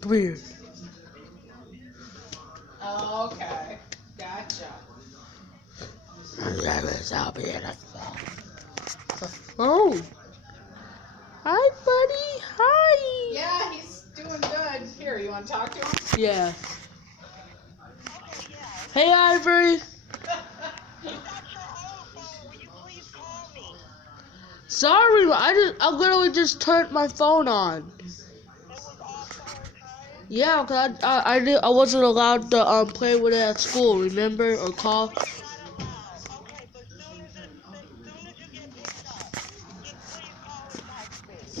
Come here. Okay, gotcha. Oh. Hi, buddy. Hi. Yeah, he's doing good. Here, you want to talk to him? Yeah. Hey, Ivory. Sorry, I literally just turned my phone on. Yeah, cause I wasn't allowed to play with it at school. Remember or call?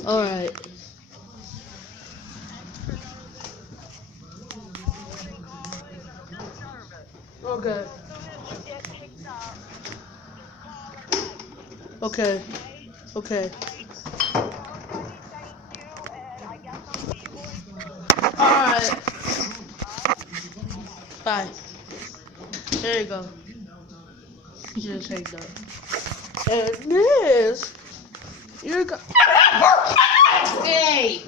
All right. Okay. Okay. Okay. Alright. Bye. There you go. You just hanged up. And this, you're Hey!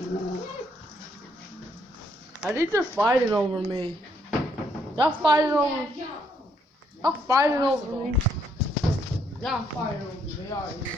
I think they're fighting over me. Y'all fighting over me. Y'all fighting over me. Y'all fighting over me, are you?